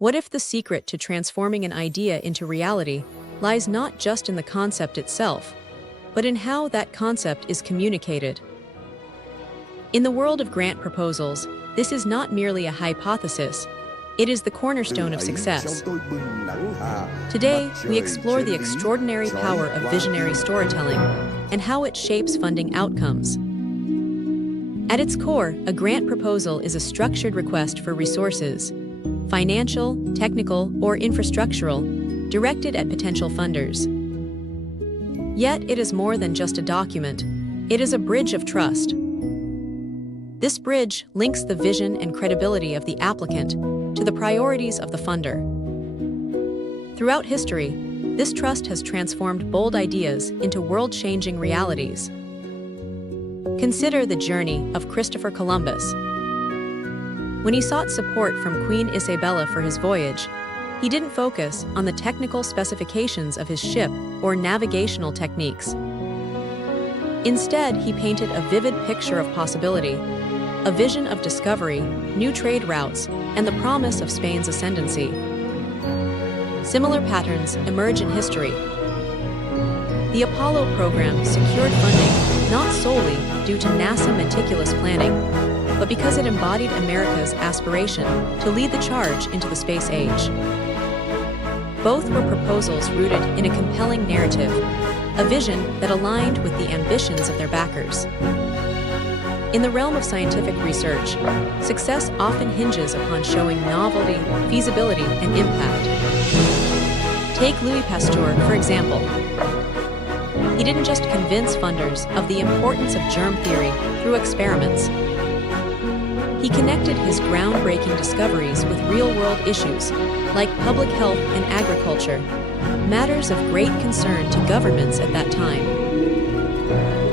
What if the secret to transforming an idea into reality lies not just in the concept itself, but in how that concept is communicated? In the world of grant proposals, this is not merely a hypothesis, it is the cornerstone of success. Today, we explore the extraordinary power of visionary storytelling and how it shapes funding outcomes. At its core, a grant proposal is a structured request for resources, financial, technical, or infrastructural, directed at potential funders. Yet it is more than just a document. It is a bridge of trust. This bridge links the vision and credibility of the applicant to the priorities of the funder. Throughout history, this trust has transformed bold ideas into world-changing realities. Consider the journey of Christopher Columbus. When he sought support from Queen Isabella for his voyage, he didn't focus on the technical specifications of his ship or navigational techniques. Instead, he painted a vivid picture of possibility, a vision of discovery, new trade routes, and the promise of Spain's ascendancy. Similar patterns emerge in history. The Apollo program secured funding not solely due to NASA meticulous planning, but because it embodied America's aspiration to lead the charge into the space age. Both were proposals rooted in a compelling narrative, a vision that aligned with the ambitions of their backers. In the realm of scientific research, success often hinges upon showing novelty, feasibility, and impact. Take Louis Pasteur, for example. He didn't just convince funders of the importance of germ theory through experiments. He connected his groundbreaking discoveries with real-world issues, like public health and agriculture, matters of great concern to governments at that time.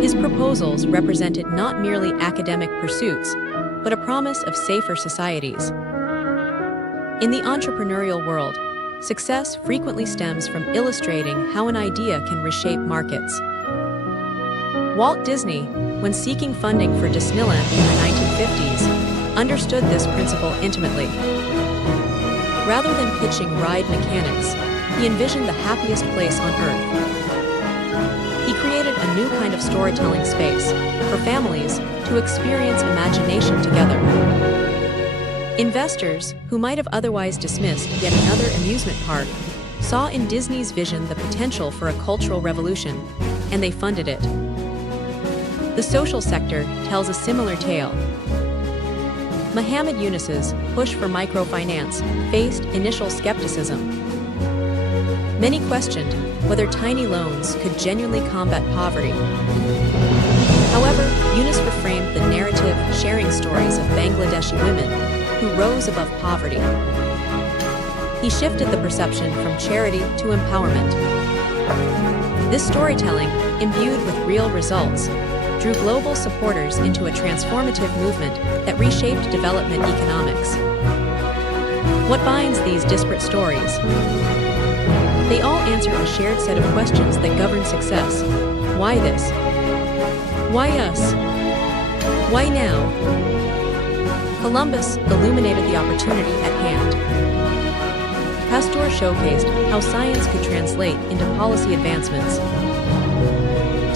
His proposals represented not merely academic pursuits, but a promise of safer societies. In the entrepreneurial world, success frequently stems from illustrating how an idea can reshape markets. Walt Disney, when seeking funding for Disneyland in the 1950s, understood this principle intimately. Rather than pitching ride mechanics, he envisioned the happiest place on Earth. He created a new kind of storytelling space for families to experience imagination together. Investors, who might have otherwise dismissed yet another amusement park, saw in Disney's vision the potential for a cultural revolution, and they funded it. The social sector tells a similar tale. Muhammad Yunus's push for microfinance faced initial skepticism. Many questioned whether tiny loans could genuinely combat poverty. However, Yunus reframed the narrative, sharing stories of Bangladeshi women who rose above poverty. He shifted the perception from charity to empowerment. This storytelling, imbued with real results, drew global supporters into a transformative movement that reshaped development economics. What binds these disparate stories? They all answer a shared set of questions that govern success. Why this? Why us? Why now? Columbus illuminated the opportunity at hand. Pasteur showcased how science could translate into policy advancements.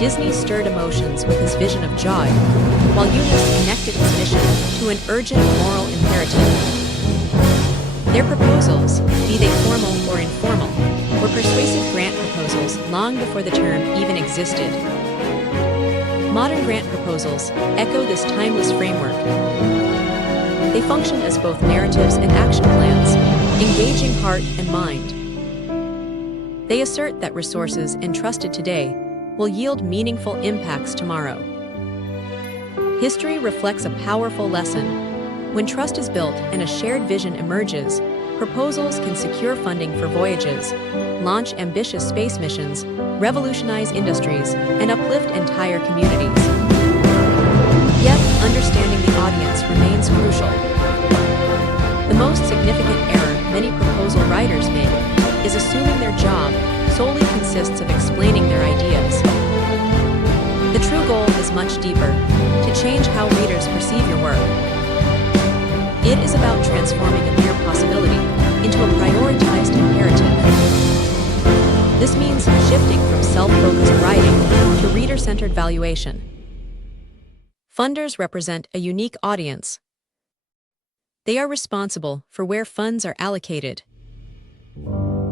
Disney stirred emotions with his vision of joy, while Yunus connected his mission to an urgent moral imperative. Their proposals, be they formal or informal, were persuasive grant proposals long before the term even existed. Modern grant proposals echo this timeless framework. They function as both narratives and action plans, engaging heart and mind. They assert that resources entrusted today will yield meaningful impacts tomorrow. History reflects a powerful lesson. When trust is built and a shared vision emerges, proposals can secure funding for voyages, launch ambitious space missions, revolutionize industries, and uplift entire communities. Yet, understanding the audience remains crucial. The most significant error many proposal writers make is assuming their job solely consists of explaining their ideas. The true goal is much deeper, to change how readers perceive your work. It is about transforming a mere possibility into user-centered valuation. Funders represent a unique audience. They are responsible for where funds are allocated.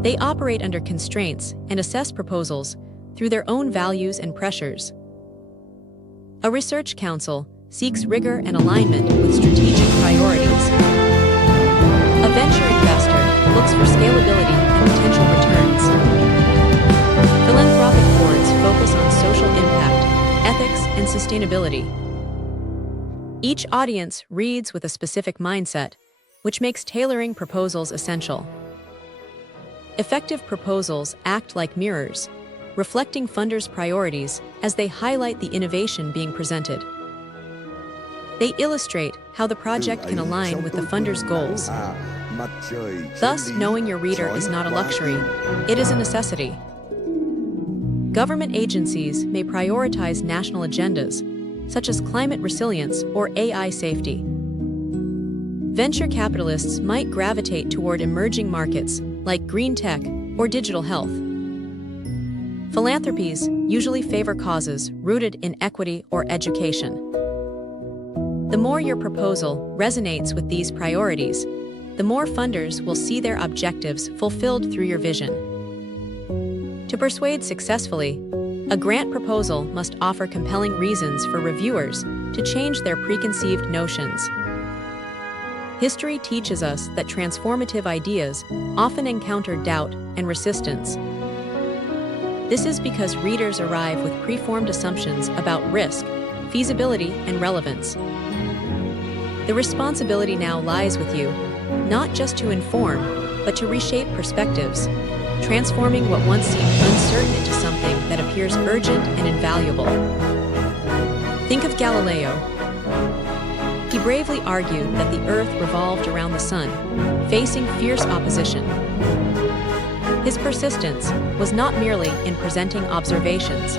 They operate under constraints and assess proposals through their own values and pressures. A research council seeks rigor and alignment with strategic priorities. A venture investor looks for scalability and potential returns. Philanthropic boards focus on social impact, ethics, and sustainability. Each audience reads with a specific mindset, which makes tailoring proposals essential. Effective proposals act like mirrors, reflecting funders' priorities as they highlight the innovation being presented. They illustrate how the project can align with the funder's goals. Thus, knowing your reader is not a luxury, it is a necessity. Government agencies may prioritize national agendas, such as climate resilience or AI safety. Venture capitalists might gravitate toward emerging markets like green tech or digital health. Philanthropies usually favor causes rooted in equity or education. The more your proposal resonates with these priorities, the more funders will see their objectives fulfilled through your vision. To persuade successfully, a grant proposal must offer compelling reasons for reviewers to change their preconceived notions. History teaches us that transformative ideas often encounter doubt and resistance. This is because readers arrive with preformed assumptions about risk, feasibility, and relevance. The responsibility now lies with you, not just to inform, but to reshape perspectives, transforming what once seemed uncertain into something that appears urgent and invaluable. Think of Galileo. He bravely argued that the Earth revolved around the Sun, facing fierce opposition. His persistence was not merely in presenting observations.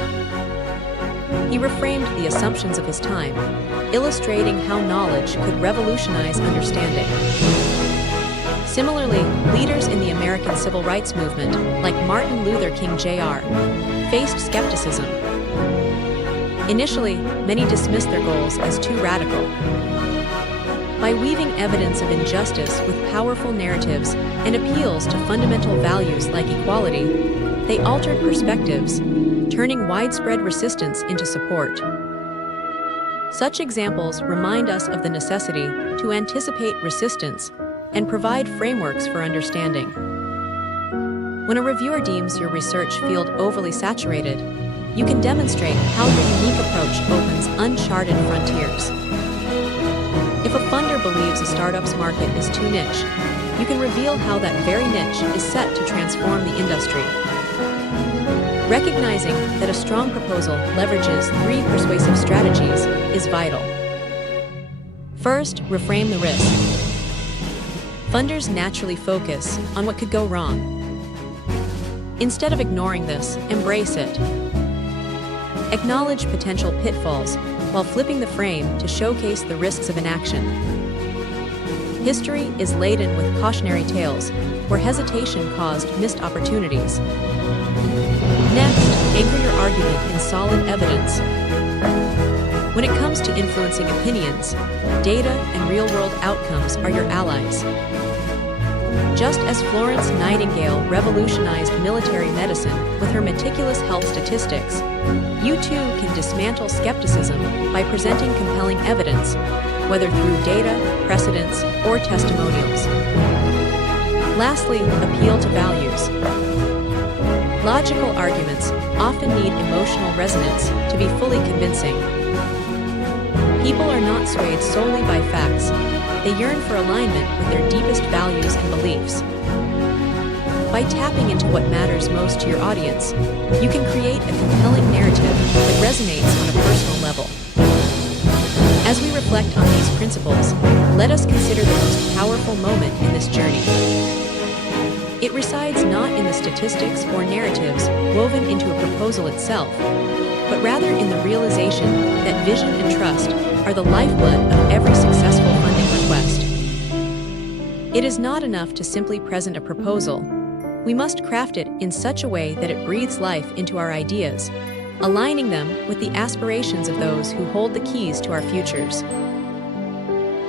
He reframed the assumptions of his time, illustrating how knowledge could revolutionize understanding. Similarly, leaders in the American Civil Rights Movement, like Martin Luther King Jr., faced skepticism. Initially, many dismissed their goals as too radical. By weaving evidence of injustice with powerful narratives and appeals to fundamental values like equality, they altered perspectives, turning widespread resistance into support. Such examples remind us of the necessity to anticipate resistance and provide frameworks for understanding. When a reviewer deems your research field overly saturated, you can demonstrate how your unique approach opens uncharted frontiers. If a funder believes a startup's market is too niche, you can reveal how that very niche is set to transform the industry. Recognizing that a strong proposal leverages 3 persuasive strategies is vital. First, reframe the risk. Funders naturally focus on what could go wrong. Instead of ignoring this, embrace it. Acknowledge potential pitfalls while flipping the frame to showcase the risks of inaction. History is laden with cautionary tales where hesitation caused missed opportunities. Next, anchor your argument in solid evidence. When it comes to influencing opinions, data and real-world outcomes are your allies. Just as Florence Nightingale revolutionized military medicine with her meticulous health statistics, you too can dismantle skepticism by presenting compelling evidence, whether through data, precedents, or testimonials. Lastly, appeal to values. Logical arguments often need emotional resonance to be fully convincing. People are not swayed solely by facts. They yearn for alignment with their deepest values and beliefs. By tapping into what matters most to your audience, you can create a compelling narrative that resonates on a personal level. As we reflect on these principles, let us consider the most powerful moment in this journey. It resides not in the statistics or narratives woven into a proposal itself, but rather in the realization that vision and trust are the lifeblood of every successful funding request. It is not enough to simply present a proposal. We must craft it in such a way that it breathes life into our ideas, aligning them with the aspirations of those who hold the keys to our futures.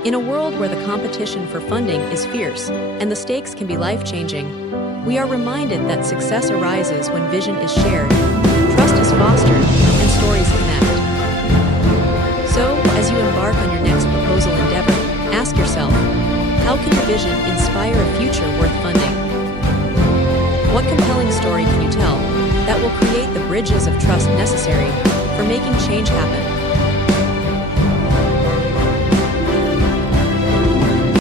In a world where the competition for funding is fierce and the stakes can be life-changing, we are reminded that success arises when vision is shared, trust is fostered, and stories connect. So, as you embark on your next proposal endeavor, ask yourself, how can your vision inspire a future worth funding? What compelling story can you tell that will create the bridges of trust necessary for making change happen?